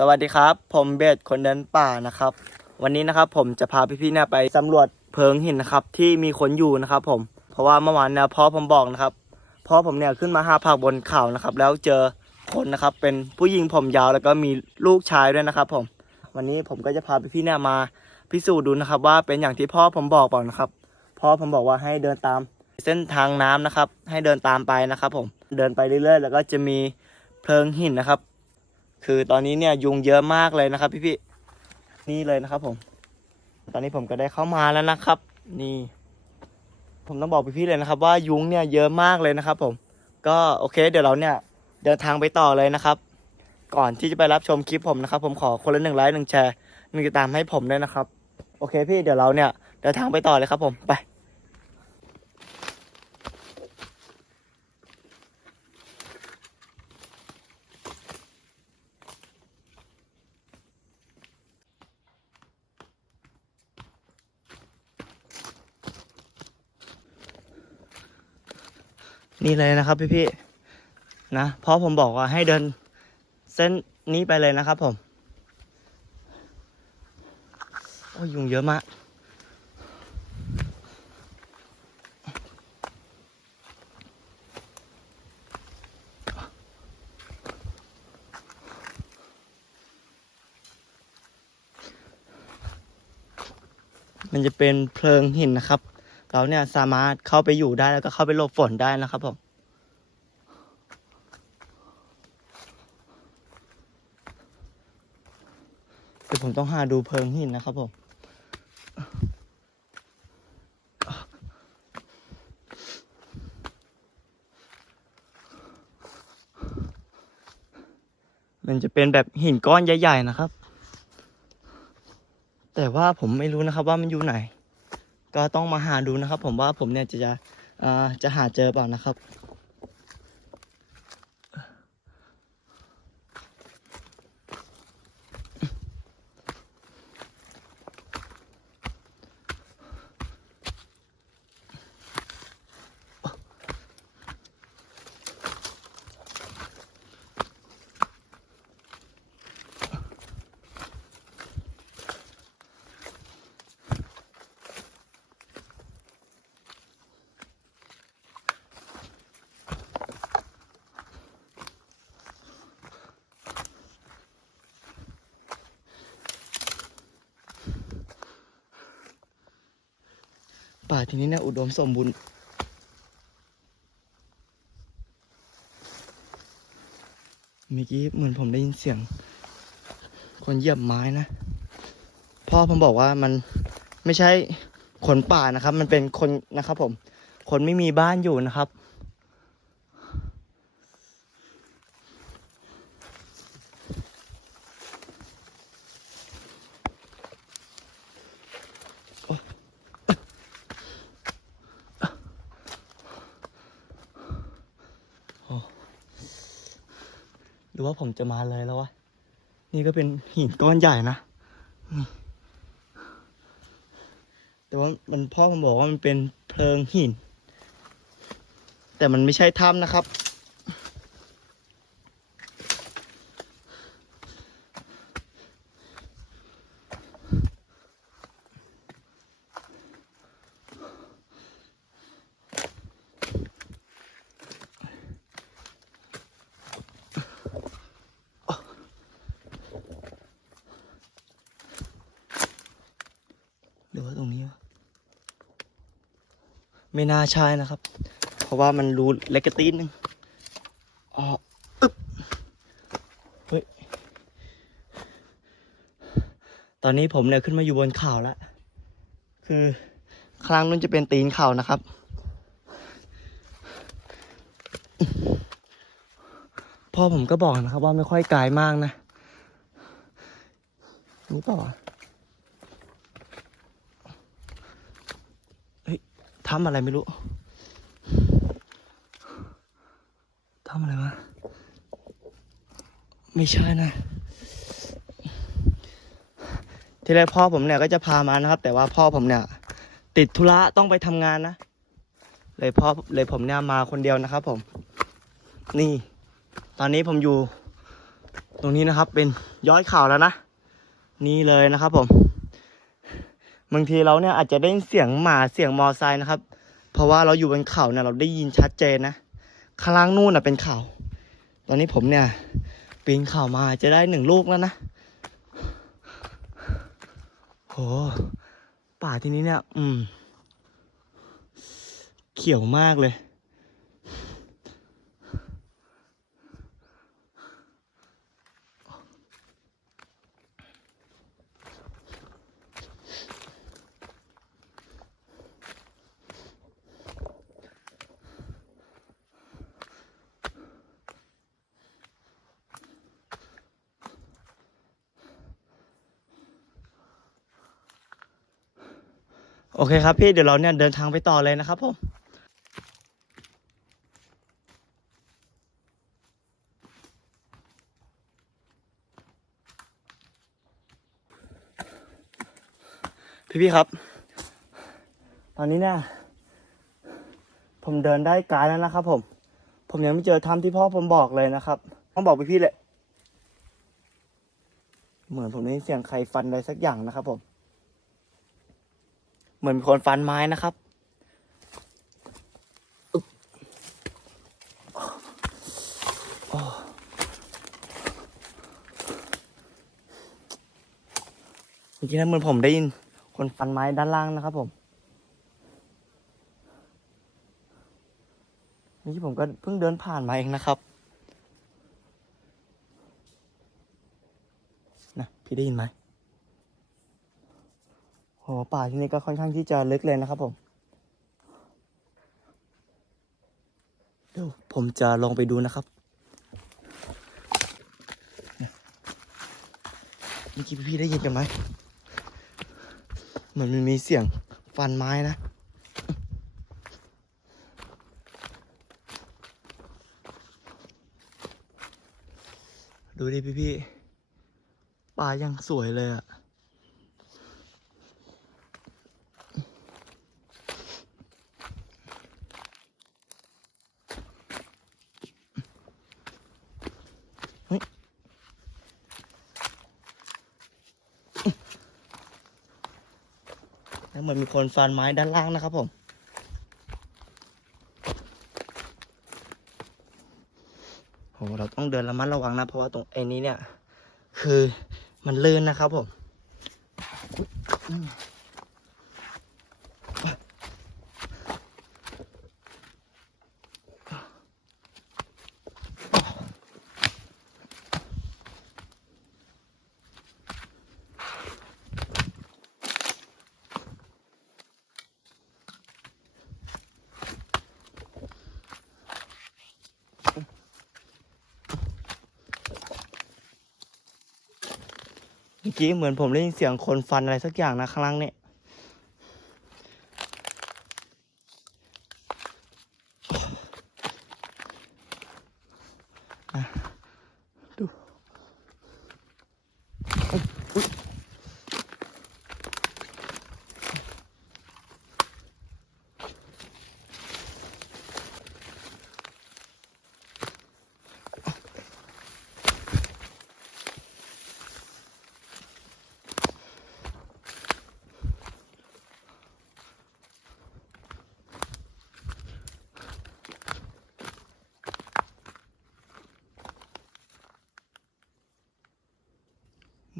สวัสดีครับ ผมเบสคนเดินป่านะครับ วันนี้นะครับผมจะพาพี่ๆเนี่ยไปสำรวจเพิงหินนะครับ ที่มีคนอยู่นะครับ ผมเพราะว่าเมื่อวานเนี่ยพ่อผมบอกนะครับพ่อผมเนี่ยขึ้นมาหาผักบนเขานะครับ แล้วเจอคนนะครับ เป็นผู้หญิงผมยาวแล้วก็มีลูกชายด้วยนะครับ ผม วันนี้ผมก็จะพาพี่ๆเนี่ยมาพิสูจน์ดูนะครับ ว่าเป็นอย่างที่พ่อผมบอกเปล่านะครับพ่อผมบอกว่าให้เดินตามเส้นทางน้ำนะครับ ให้เดินตามไปนะครับ ผมเดินไปเรื่อยๆ แล้วก็จะมีเพลิงหินนะครับ คือตอนนี้เนี่ยยุงเยอะมากเลยนะครับ พี่ๆนี่เลยนะครับ ผม ตอนนี้ผมก็ได้เข้ามาแล้วนะครับ นี่ ผมต้องบอกพี่ๆเลยนะครับ ว่ายุงเนี่ยเยอะมากเลยนะครับ ผม ก็โอเค เดี๋ยวเราเนี่ยเดินทางไปต่อเลยนะครับ ก่อนที่จะไปรับชมคลิปผมนะครับ ผมขอคนละหนึ่งไลค์หนึ่งแชร์หนึ่งติดตามให้ผมด้วยนะครับ โอเคพี่เดี๋ยวเราเนี่ยเดินทางไปต่อเลยครับ ผมไป นี่เลยนะครับพี่พี่ๆนะเพราะผมบอกว่าให้เดินเส้นนี้ไปเลยนะครับผม โอ้ยุงเยอะมากมันจะเป็นเพลิงหินนะครับ เราเนี่ยสามารถเข้าไปอยู่ได้แล้วก็เข้าไปหลบฝนได้นะครับผมเดี๋ยวผมต้องหาดูเพลิงหินนะครับผม มันจะเป็นแบบหินก้อนใหญ่ ๆ นะครับ แต่ว่าผมไม่รู้นะครับว่ามันอยู่ไหน ก็ต้องมาหาดูนะครับ ผมว่าผมเนี่ยจะจะอ่าจะหาเจอเปล่านะครับ ป่าที่นี้เนี่ยอุดมสมบูรณ์เมื่อกี้เหมือนผมได้ยินเสียง คนเหยียบไม้นะ พ่อผมบอกว่ามันไม่ใช่คนป่านะครับ มันเป็นคนนะครับ ผม คนไม่มีบ้านอยู่นะครับ รือว่าผมจะมาเลยแล้ววะ นี่ก็เป็นหินก้อนใหญ่นะ แต่ว่ามันพ่อผมบอกว่ามันเป็นเพลิงหิน แต่มันไม่ใช่ถ้ำนะครับ หรือว่าตรงนี้วะ ไม่น่าใช่นะครับ เพราะว่ามันรูเล็กกระตีนนึงอ๋ออึ๊บเฮ้ยตอนนี้ผมเนี่ยขึ้นมาอยู่บนเขาแล้วคือข้างล่างนู้นจะเป็นตีนเขานะครับ พ่อผมก็บอกนะครับว่าไม่ค่อยไกลมากนะ นี่เป ล่าวะทำอะไรไม่รู้ทำอะไรวะ ไม่ใช่นะ ทีแรกพ่อผมเนี่ยก็จะพามานะครับ แต่ว่าพ่อผมเนี่ย ติดธุระต้องไปทำงานนะ เลยพ่อเลยผมเนี่ยมาคนเดียวนะครับ ผม นี่ ตอนนี้ผมอยู่ ตรงนี้นะครับ เป็นย้อดเขาแล้วนะ นี่เลยนะครับผม บางทีเราเนี่ยอาจจะได้ยินเสียงหมาเสียงมอไซค์นะครับ เพราะว่าเราอยู่บนเขาเนี่ยเราได้ยินชัดเจนนะข้างล่างนู่นน่ะเป็นเขาตอนนี้ผมเนี่ยปีนเขามาจะได้หนึ่งลูกแล้วนะโหป่าที่นี้เนี่ย อืม เขียวมากเลย เคครับพี่เดี๋ยวเราเนี่ยเดินทางไปต่อเลยนะครับผมพี่พี่ครับ ตอนนี้เนี่ยผมเดินได้ไกลแล้วนะครับ ผม ผมยังไม่เจอถ้ำที่พ่อผมบอกเลยนะครับต้องบอกพี่พี่เลย เหมือนผมได้ยินเสียงใครฟันอะไรสักอย่างนะครับผม มือนมีคนฟันไม้นะครับเมื่อกี้นั้นเหมือนผมได้ยินคนฟันไม้ด้านล่างนะครับผมนี่ผมก็เพิ่งเดินผ่านมาเองนะครับนะพี่ได้ยินไหม โหป่าที่นี่ก็ค่อนข้างที่จะลึกเลยนะครับผมเดี๋ยวผมจะลองไปดูนะครับเมื่อกี้พี่ๆได้ยินกันไหมเหมือนมันมีเสียงฟันไม้นะดูดิพี่ๆป่ายังสวยเลยอะ แล้วเหมือนมี คนฟันไม้ด้านล่างนะครับผมโหเราต้องเดินระมัดระวังนะ เพราะว่าตรงไอ้นี้เนี่ย คือมันลื่นนะครับผม กี้เหมือนผมได้ยินเสียงคนฟันอะไรสักอย่างนะข้างล่างเนี่ย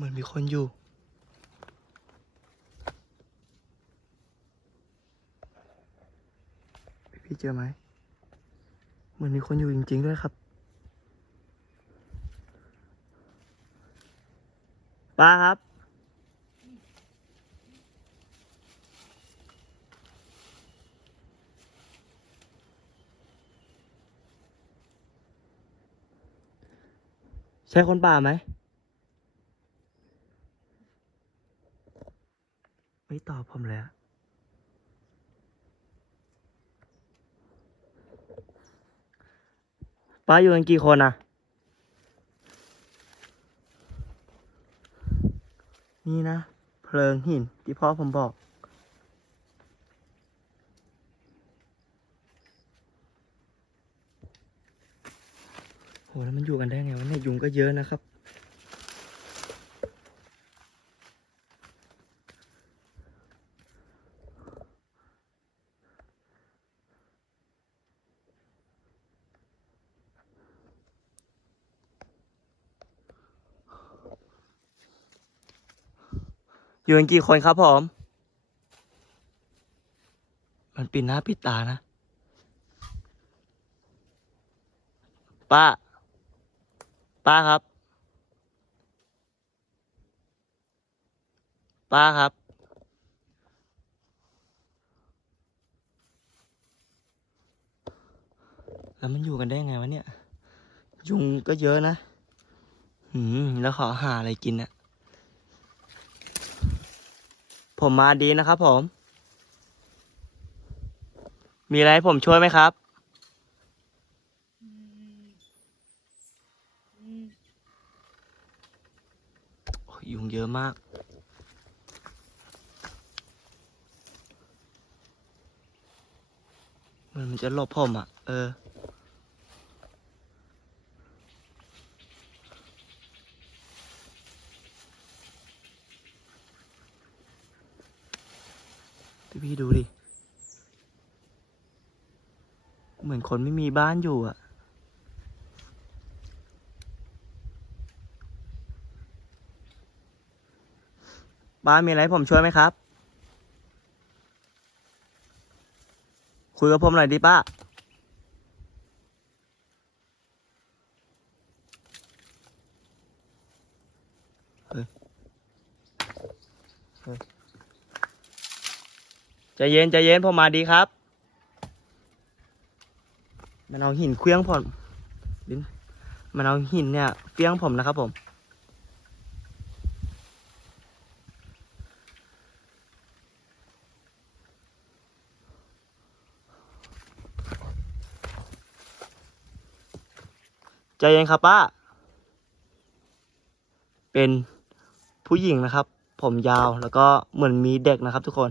มือนมีคนอยู่ พี่เจอไหม เหมือนมีคนอยู่จริง ๆ ด้วยครับ ป้าครับ ใช่คนป่าไหม ไม่ตอบผมเลยป้าอยู่กันกี่คนอะนี่นะ เพลิงหินที่พ่อผมบอก โหแล้วมันอยู่กันได้ไงวะเนี่ยยุงก็เยอะนะครับ อยู่กันกี่คนครับผม มันปิดหน้าปิดตานะ ป้า ป้าครับ ป้าครับ แล้วมันอยู่กันได้ไงวะเนี่ย ยุงก็เยอะนะ หืม แล้วขอหาอะไรกินเนี่ย ผมมาดีนะครับผม มีอะไรให้ผมช่วยไหมครับ ยุงเยอะมาก มันมันจะหลบผมอะ เออ พี่ดูดิ เหมือนคนไม่มีบ้านอยู่อะบ้านมีอะไรผมช่วยไหมครับ คุยกับผมหน่อยดิป้า เฮ้ยเฮ้ย ใจเย็นใจเย็นผมมาดีครับ มันเอาหินเคลี้ยงผมลิ้นมันเอาหินเนี่ยเฟี้ยงผมนะครับผมใจเย็นครับป้า เป็นผู้หญิงนะครับ ผมยาวแล้วก็เหมือนมีเด็กนะครับทุกคน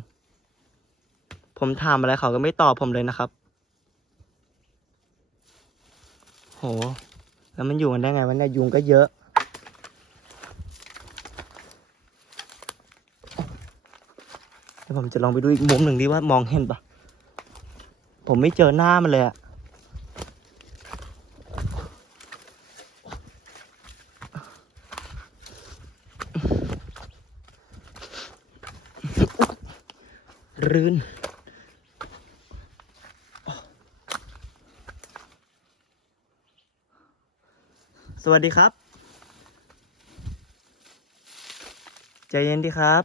ผมถามอะไรเขาก็ไม่ตอบผมเลยนะครับ โห แล้วมันอยู่กันได้ไงวันนี้ยุงก็เยอะ เดี๋ยวผมจะลองไปดูอีกมุมหนึ่งดิว่ามองเห็นปะผมไม่เจอหน้ามันเลยอะรื่น สวัสดีครับ ใจเย็นดีครับ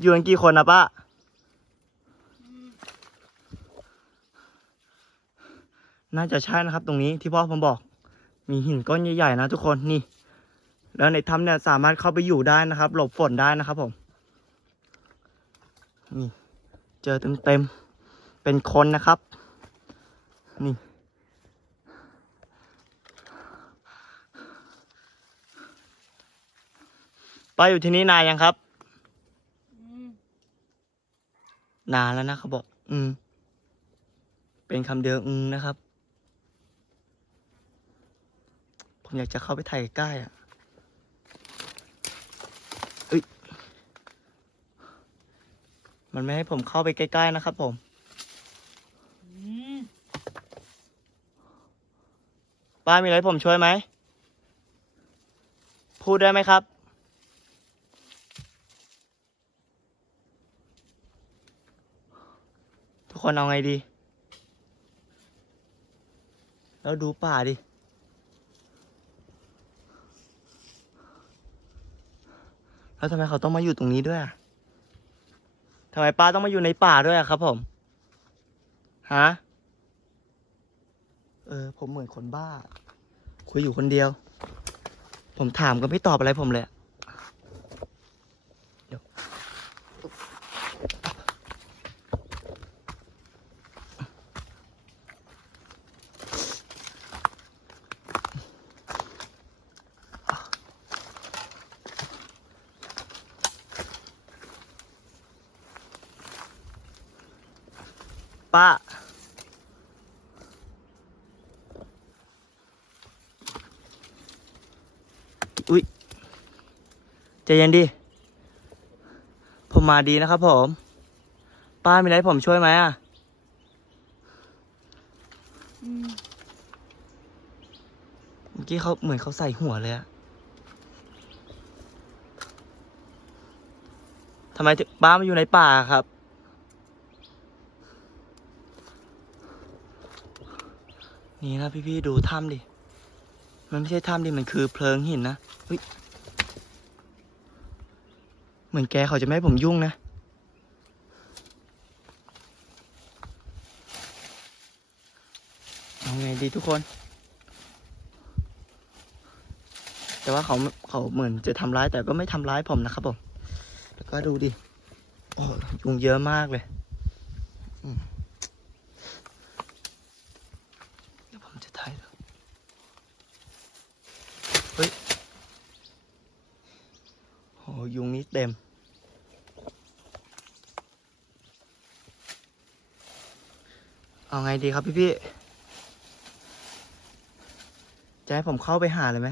อยู่กันกี่คนนะป้า น่าจะใช่นะครับ ตรงนี้ที่พ่อผมบอก มีหินก้อนใหญ่ๆนะทุกคนนี่ แล้วในถ้ำเนี่ยสามารถเข้าไปอยู่ได้นะครับ หลบฝนได้นะครับผม นี่ เจอเต็มๆ เป็นคนนะครับ นี่ ป้าอยู่ที่นี่นานยังครับ นานแล้วนะเขาบอก อืม เป็นคำเดิมอืมนะครับ ผมอยากจะเข้าไปถ่ายใกล้ๆอะเอ้ยมันไม่ให้ผมเข้าไปใกล้ ๆ นะครับผม ป้ามีอะไรผมช่วยไหม พูดได้ไหมครับ ทุกคนเอาไงดี แล้วดูป่าดิ แล้วทำไมเขาต้องมาอยู่ตรงนี้ด้วยทำไมป้าต้องมาอยู่ในป่าด้วยครับผม ฮะ เออ ผมเหมือนคนบ้า คุยอยู่คนเดียว ผมถามก็ไม่ตอบอะไรผมเลยเดี๋ยวป้า อุ๊ย ใจเย็นดิผมมาดีนะครับผม ป้ามีอะไรให้ผมช่วยไหมอะอืมมื่อกี้เขาเหมือนเขาใส่หัวเลยอะทำไมถึงบ้านมันอยู่ในป่าครับ นี่นะพี่ๆดูถ้ำดิ มันไม่ใช่ถ้ำดิ มันคือเพลิงหินนะเฮ้ย เหมือนแกเขาจะไม่ให้ผมยุ่งนะ เอาไงดีทุกคน แต่ว่าเขาเขาเหมือนจะทำร้ายแต่ก็ไม่ทำร้ายผมนะครับผม แล้วก็ดูดิ โอ้ยุงเยอะมากเลยเดี๋ยวผมจะถ่ายดูเฮ้ยโอ้ยุงนี้ เต็ม เอาไงดีครับพี่พี่ๆจะให้ผมเข้าไปหาเลยไหม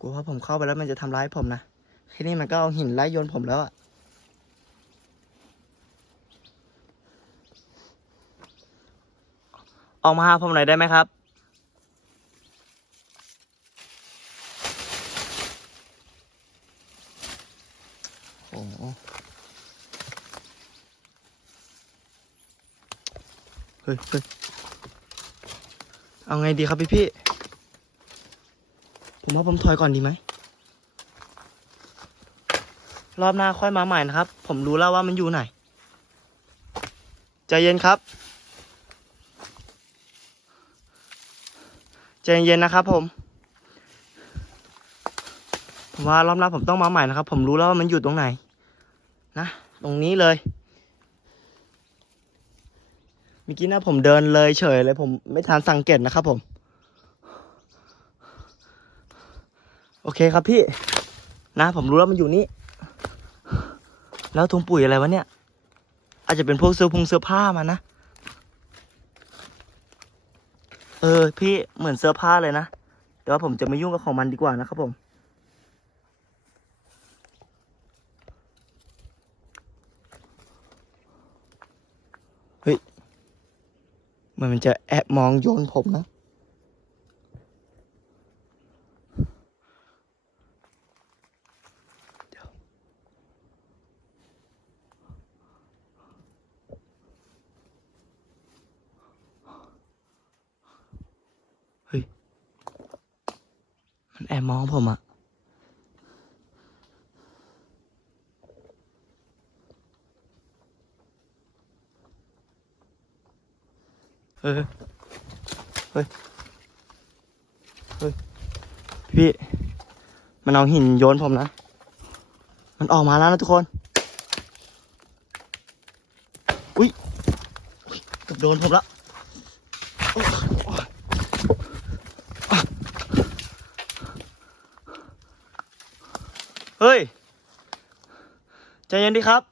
กลัวว่าผมเข้าไปแล้วมันจะทำร้ายผมนะแค่นี้มันก็เอาหินไล่โยนผมแล้วอะออกมาหาผมหน่อยได้ไหมครับ โอ้โหเฮ้ยเฮ้ยเอาไงดีครับพี่พี่ ผมว่าผมถอยก่อนดีไหม รอบหน้าค่อยมาใหม่นะครับ ผมรู้แล้วว่ามันอยู่ไหน ใจเย็นครับ ใจเย็นนะครับผมผมว่ารอบหน้าผมต้องมาใหม่นะครับ ผมรู้แล้วว่ามันอยู่ตรงไหน นะ ตรงนี้เลยเมื่อกี้นะผมเดินเลยเฉยเลยผมไม่ทันสังเกตนะครับผม โอเคครับพี่ นะผมรู้แล้วมันอยู่นี่ แล้วถุงปุ๋ยอะไรวะเนี่ย อาจจะเป็นพวกเสื้อพุงเสื้อผ้ามานะ เออ พี่เหมือนเสื้อผ้าเลยนะ แต่ว่าผมจะไม่ยุ่งกับของมันดีกว่านะครับผม เฮ้ยเห มันมันจะแอบมองโยนผมนะมันแอบมองผมอะ เออเฮ้ยเฮ้ยพี่มันเอาหินโยนผมนะ มันออกมาแล้วนะทุกคน อุ้ยกือบโดนผมแล้วโอ้โอ้อะเฮ้ย ใจเย็นดีครับ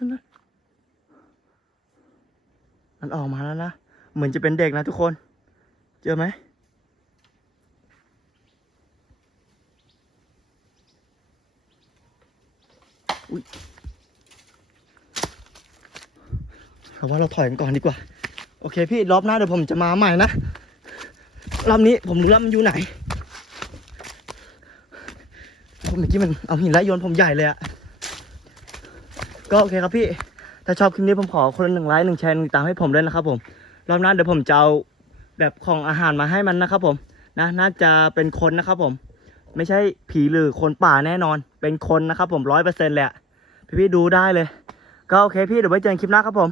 มันออกมาแล้วนะ เหมือนจะเป็นเด็กนะทุกคน เจอไหมอุ้ยเราว่าเราถอยกันก่อนดีกว่า โอเคพี่รอบหน้าเดี๋ยวผมจะมาใหม่นะ รอบนี้ผมรู้แล้วมันอยู่ไหน ผมเมื่อกี้มันเอาหินไล่โยนผมใหญ่เลยอะก็โอเคครับพี่ ถ้าชอบคลิปนี้ผมขอคนหนึ่งไลค์หนึ่งแชร์หนึ่งติดตามให้ผมด้วยนะครับผม รอบหน้าเดี๋ยวผมจะเอาแบบของอาหารมาให้มันนะครับผมนะน่าจะเป็นคนนะครับผม ไม่ใช่ผีหรือคนป่าแน่นอน เป็นคนนะครับผมร้อยเปอร์เซ็นต์แหละพี่ๆดูได้เลย ก็โอเคพี่เดี๋ยวไว้เจอกันคลิปหน้าครับผม